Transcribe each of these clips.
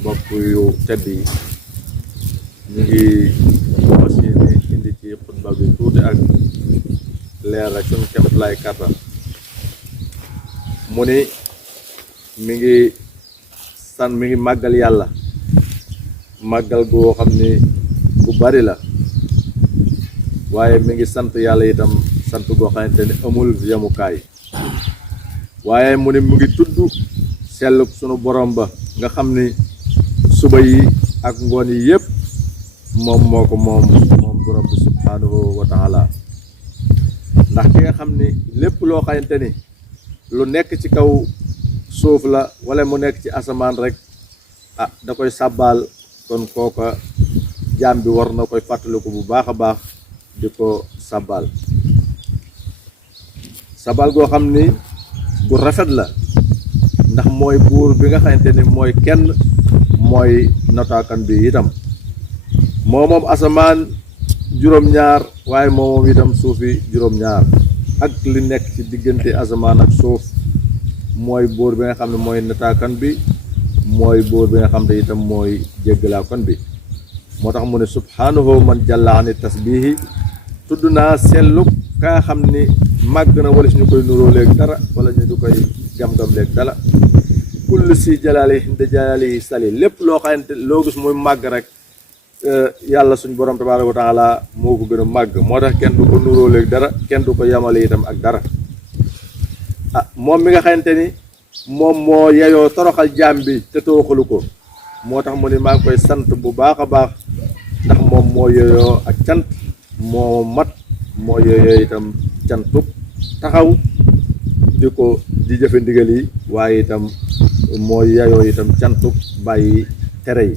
mbokk yu tedd yi ñu ngi fas yéene indi ci xutba bi tuuti ak leer rek suñu kemt lay kàttan mu ni mi ngi màggal yàlla màggal goo xam ni bu bari la waaye mi ngi sant yàlla itam sant goo xamante ni amul yemukaay waaye mu ni mu ngi tudd selluk sunu borom ba nga xam ni suba yi ak ngoon yi yëpp moom moo ko moom borom bi subhanahu wa taala ndax ki nga xam ni lépp loo xamante ni lu nekk ci kaw suuf la wala mu nekk ci asamaan rek da koy sàbbaal kon kooka jaam bi war na koy fàttaliku bu baax a baax di ko sàbbaal goo xam ni bu rafet la ndax mooy buur bi nga xamante ni mooy kenn mooy notaakan bi itam moom asamaan juróom-ñaar waaye moom itam suufi juróom-ñaar ak li nekk ci diggante asamaan ak suuf mooy buur bi nga xam ne mooy notaakan bi mooy buur bi nga xam ne itam mooy jéggalaakan bi moo tax mu ne subhanahu man jalla ani tasbihi tudd naa sellu kaa xam ni màgg na wala si ñu koy nuroo léeg dara wala ñu du koy gam-gam léeg dara kull si jalaali hinda jalaali sali lépp loo xamante loo gis muy màgg rek yàlla suñ borom tabaaraka wa taala moo ko gën a màgg moo tax kenn du ko nuroo léeg dara kenn du ko yamale itam ak dara moom mi nga xamante ni moom moo yeyoo toroxal jaam bi te toroxalu ko moo tax mu ni maa ngi koy sant bu baax a baax ndax moom moo yeyoo ak cant moo mat moo yeyoo itam cantub taxaw di jëfe ndigal yi waaye itam moo yeyoo itam cantub bàyyi tere yi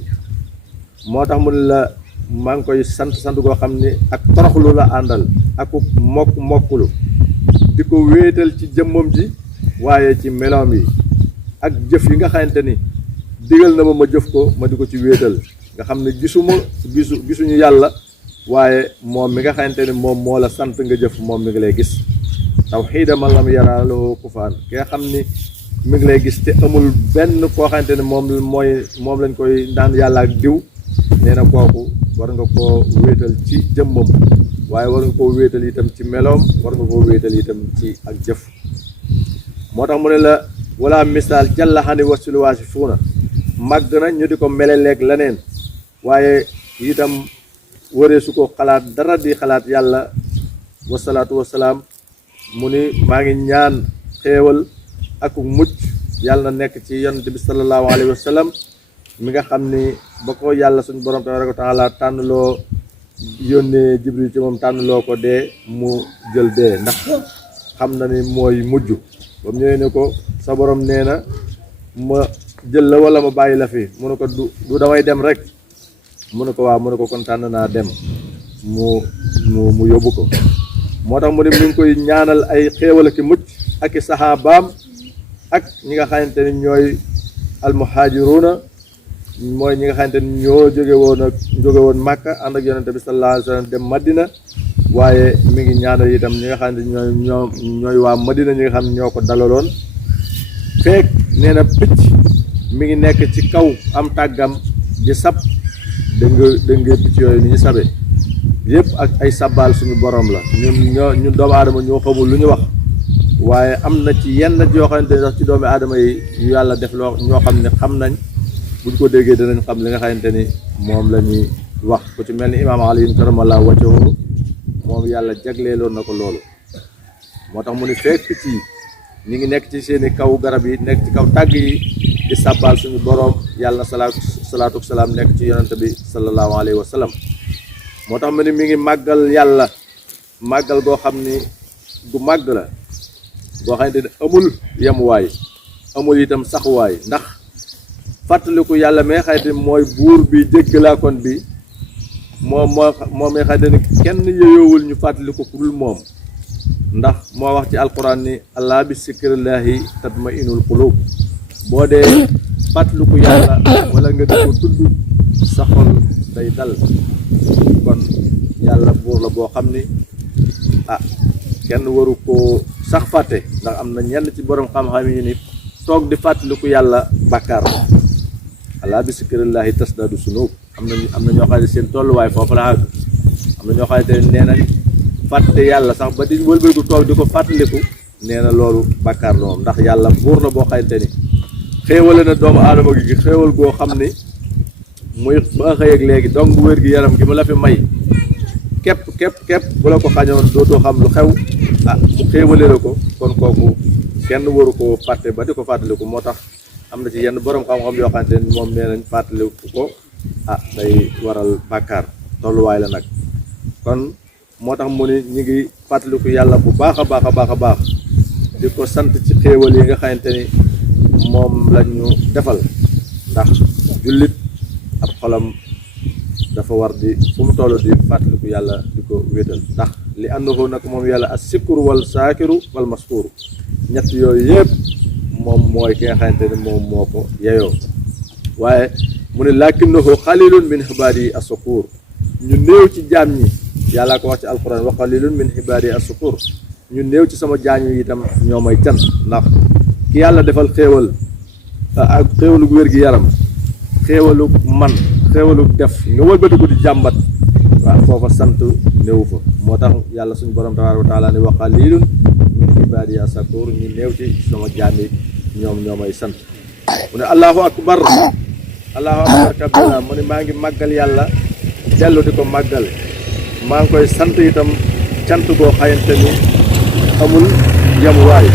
moo tax mu ne la maa ngi koy sant goo xam ni ak toroxlu la àndal ak mokkulu di ko wéetal ci jëmmam ji waaye ci meloom yi ak jëf yi nga xamante ni digal na ma jëf ko ma di ko ci wéetal nga xam ne gisuñu yàlla waaye moom mi nga xamante ni moom moo la sant nga jëf moom mi ngi lay gis tawxiida man lam yara lahu kufaan ki nga xam ni mi ngi lay gis te amul benn koo xamante ni moom lañ koy daan yàlla ak diw nee na kooku war nga koo wéetal ci jëmmam waaye war nga koo wéetal itam ci meloom war nga koo wéetal itam ci ak jëf moo tax mu ne la wala misaal jàlla xani wasiluwaasi fuuna màgg na ñu di ko meleleeg leneen waaye itam waree su ko xalaat dara di xalaat yàlla wasalaatu wasalaam mu ni maa ngi ñaan xéewal ak mucc yàlla na nekk ci yonent bi sallallahu alayhi wa sallam mi nga xam ni ba ko yàlla suñu borom tabaaraka wa taala tànnloo yónnee jibril ci moom tànnloo ko dee mu jël dee ndax xam na ni mooy mujj ba mu ñëwee ne ko sa borom nee na ma jël la wala ma bàyyi la fi mu ne ko du damay dem rek mu ne ko waaw mu ne ko kon tànn naa dem mu yóbbu ko moo tax mu ne mi ngi koy ñaanal ay xéewal ak mucc ak i saxaabaam ak ñi nga xamante ni ñooy almuhaajiruuna mooy ñi nga xamante ni ñoo jóge woon Màkka ànd ak yonente bi sallallahu alayhi wa sallam dem Madina waaye mi ngi ñaanal itam ñi nga xamante ni ñooy waa Madina ñi nga xam ne ñoo ko dalaloon feek nee na picc mi ngi nekk ci kaw am tàggam di sab dégg nga picc yooyu ni ñu sabe yëpp ak ay sabbaal suñu borom la ñun doomu aadama ñoo xamul lu ñu wax waaye am na ci yenn yoo xamante ne sax ci doomu aadama yi yu yàlla def loo ñoo xam ne xam nañ buñ ko déggee danañ xam li nga xamante ni moom la ñuy wax ku ci mel ni imaam Ali karamallahu wajhahu moom yàlla jagleeloon na ko loolu moo tax mu ni fekk picc yi ñu ngi nekk ci seeni kaw garab yi nekk ci kaw tàgg yi di sàbbaal suñu boroom yàlla na salaatu salaam nekk ci yonante bi sallallahu alayhi wa sallam moo tax mu ni mi ngi màggal yàlla màggal goo xam ni gu màgg la goo xamante ni amul yemuwaay amul itam saxuwaay ndax fàttaliku yàlla mee xamante ni mooy buur bi jéggalaakoon bi moo mee xamante ni kenn yeyowul ñu fàttaliku ku dul moom ndax moo wax ci alquran ni allah bi sikrillahi tatma inul qulub boo dee fàttaliku yàlla wala nga di ko tudd sa xol day dal kon yàlla buur la boo xam ni kenn waru koo sax fàtte ndax am na ñenn ci borom xam-xam yi ni toog di fàttaliku yàlla bàkkaar alaa bi zikrillahi tasdaadu sunuub am na ñoo xam ne seen tolluwaay foofu la àgg am na ñoo xamante ne nee nañ fàtte yàlla sax ba di wëlbatiku toog di ko fàttaliku nee na loolu bàkkaar la moom ndax yàlla buur la boo xamante ni xéewale na doomu aadama gi xéewal goo xam ni muy ba xëy ak léegi donc bu wér gi yaram gi mu la fi may képp bu la ko xañoon dootoo xam lu xew mu xéewale la ko kon kooku kenn waru ko fàtte ba di ko fàttaliku moo tax am na ci yenn borom xam-xam yoo xamante ni moom nee nañ fàttaliku ko day waral bàkkaar tolluwaay la nag kon moo tax mu ni ñi ngi fàttaliku yàlla bu baax a baax di ko sant ci xéewal yi nga xamante ni moom lañ ñu defal ndax jullit ab xolam dafa war di fu mu toll di fàttaliku yàlla di ko wéetal ndax li annahu nag moom yàlla as sikru wal saakiru wal maskuru ñett yooyu yëpp moom mooy ki nga xamante ni moom moo ko yeyoo waaye mu ne lakinnahu xalilun min ibaadi as-sukur ñu néew ci jaam ñi yàllaa ko wax ci alquran wa qalilun min ibaadi as-sukur ñu néew ci sama jaam yi itam ñoo may cant ndax ki yàlla defal xéewal ak xéewalu wér gi yaram xéewalu man xéewalu def nga wëlbati ko di jàmbat waaw foofa sant néew fa moo tax yàlla suñu borom tabaaraka wa taala ni wa qalilun min ibaadi as-sukur ñu néew ci sama jaam yi ñoom ñoo may sant mu ne allahu akbar kabira mu ne maa ngi màggal yàlla dellu di ko màggal maa ngi koy sant itam cant goo xayante ni amul yamuwaay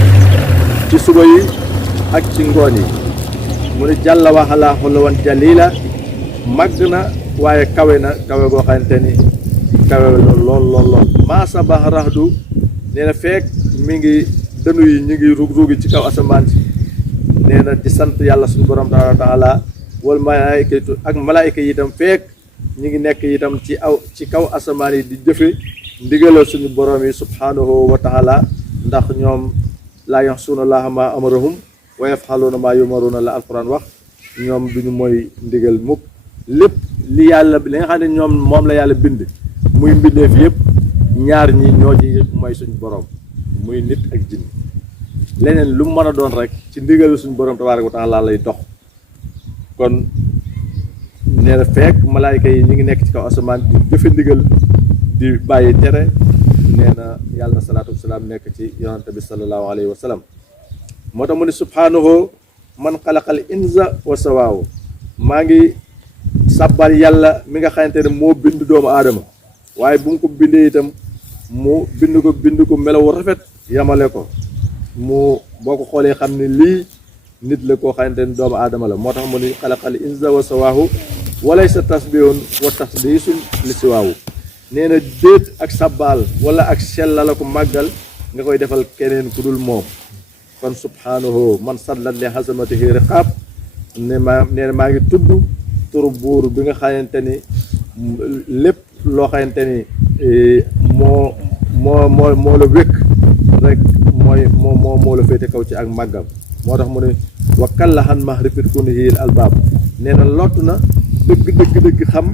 ci suba yi ak ci ngoon yi mu ne jàlla waxalaa xulawan jalila màgg na waaye kawe goo xayante ni kawe lool maa sabax raxdu nee na fekk mi ngi dënu yi ñu ngi ruugi ci kaw asamaan si nee na di sant yàlla suñu borom tabaaraka wa taala wal malaayikatu ak malaayika yi itam fekk ñu ngi nekk itam ci kaw asamaan yi di jëfe ndigalal suñu borom yi subhanahu wa taala ndax ñoom laa yaxsuuna llaaha maa amarahum wa yafxaluuna maa yumaruuna la alquran wax ñoom duñu mooy ndigal mukk lépp li nga xam ne ñoom moom la yàlla bind muy mbindeef yëpp ñaar ñi ñoo ci mooy suñu borom muy nit ak jinn leneen lu mu mën a doon rek ci ndigal suñu borom tabaaraka wa taala lay dox kon nee na fekk malaayka yi ñu ngi nekk ci kaw asamaan di jëfe ndigal di bàyyi tere nee na yàlla na salaatu wasalaam nekk ci yonante bi sallallahu alayhi wa sallam moo tax mu ne subhaanahu man xalaqal insa wa sawaahu maa ngi sàbbal yàlla mi nga xamante ne moo bind doomu aadama waaye bu mu ko bindee itam mu bind ko melaw rafet yamale ko mu boo ko xoolee xam ne lii nit la koo xamante ne doomu aadama la moo tax mu ni xalaqal insa wa sawaahu walaysa tasbihun wa tasdiisun li siwaahu nee na déet ak sabbaal wala ak sella la ko màggal nga koy defal keneen ku dul moom kon subhaanahu man sallat li xasamatihi riqaab nee na maa ngi tudd turu buur bi nga xamante ni lépp loo xamante ni moo la wékk rek moo la féete kaw ci ak màggam moo tax mu ne wa kalla xan mahrifit kunihil albaab nee na lott na dëgg xam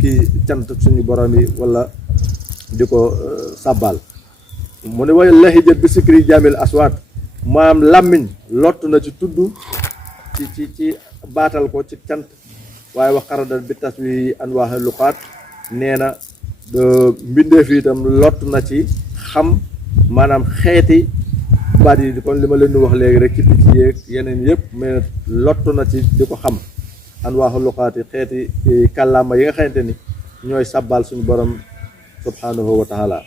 kii cant suñu borom yi wala di ko sàbbaal mu ne way lahijat bi sikri jaamil aswaat maam làmmiñ lott na ci tudd ci baatal ko ci cant waaye wax xaradat bi tas wi anwaaxe luqaat nee na mbindeef yi itam lott na ci xam maanaam xeeti baat yi kon li ma leen di wax léegi rek ci picc yeeg yeneen yëpp mais lott na ci di ko xam anwaaxu luqaati xeeti kàllaama yi nga xamante ni ñooy sàbbaal suñu borom subhanahu wa taala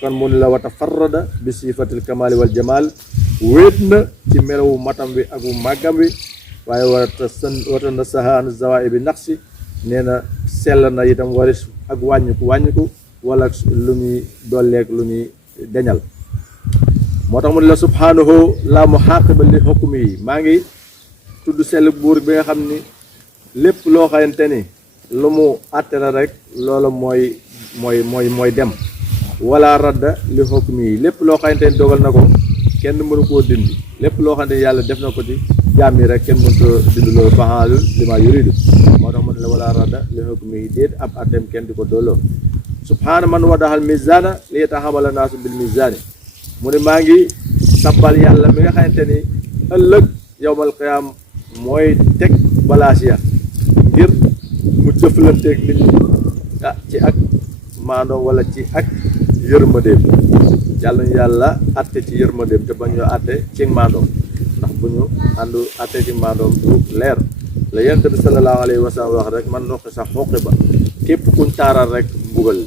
kon mu ne la wata farrada bi sifatil kamali wal jamal wéet na ci melawu matam wi ak wu màggam wi waaye wata na sahaan zawaa'i bi naqsi nee na sell na itam waris ak wàññiku wala lu ñuy dolleeg lu ñuy deñal moo tax mu ne la subhanahu la muhaaqiba li hukmi yi maa ngi tudd sell buur bi nga xam ni lépp loo xamante ni lu mu àtte la rek loola mooy dem wala radda li hukmi yi lépp loo xamante ni dogal na ko kenn mënu koo dindi lépp loo xamante ni yàlla def na ko ci jaam yi rek kenn mënu ko dindi loolu fa'aalun limaa yuriidu moo tax mu ne la wala radda li hukmi yi déet ab àtteem kenn di ko dooloo subhaana man wadaxal mizaana li yataxamala naasu bil mizaani mu ne maa ngi sabbal yàlla mi nga xamante ni ëllëg yawmal qiyaam mooy teg balaas ya ngir mu jëflanteeg nit ñi ci ak maandoo wala ci ak yërmandeem yàlla ñu yàlla atte ci yërmandeem te bañ ñoo atte ci maandoom ndax bu ñu àndu atte ci maandoom du leer la yonent bi sallallahu alayhi wa sallam wax rek man noqi sax xoqi ba képp kuñ taaral rek mbugal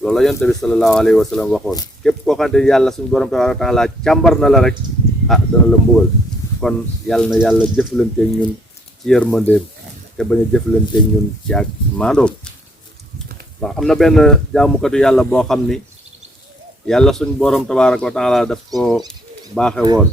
loolu la yonent bi sallallahu alayhi wa sallam waxoon képp koo xam ne yàlla suñu borom tabaaraka wa taala càmbar na la rek dana la mbugal kon yàlla na yàlla jëflanteeg ñun ci yërmandeem te bañ a jëflanteeg ñun ci ak maandoom ndax am na benn jaamukatu yàlla boo xam ni yàlla suñu borom tabaaraka wa taala daf ko baaxe woon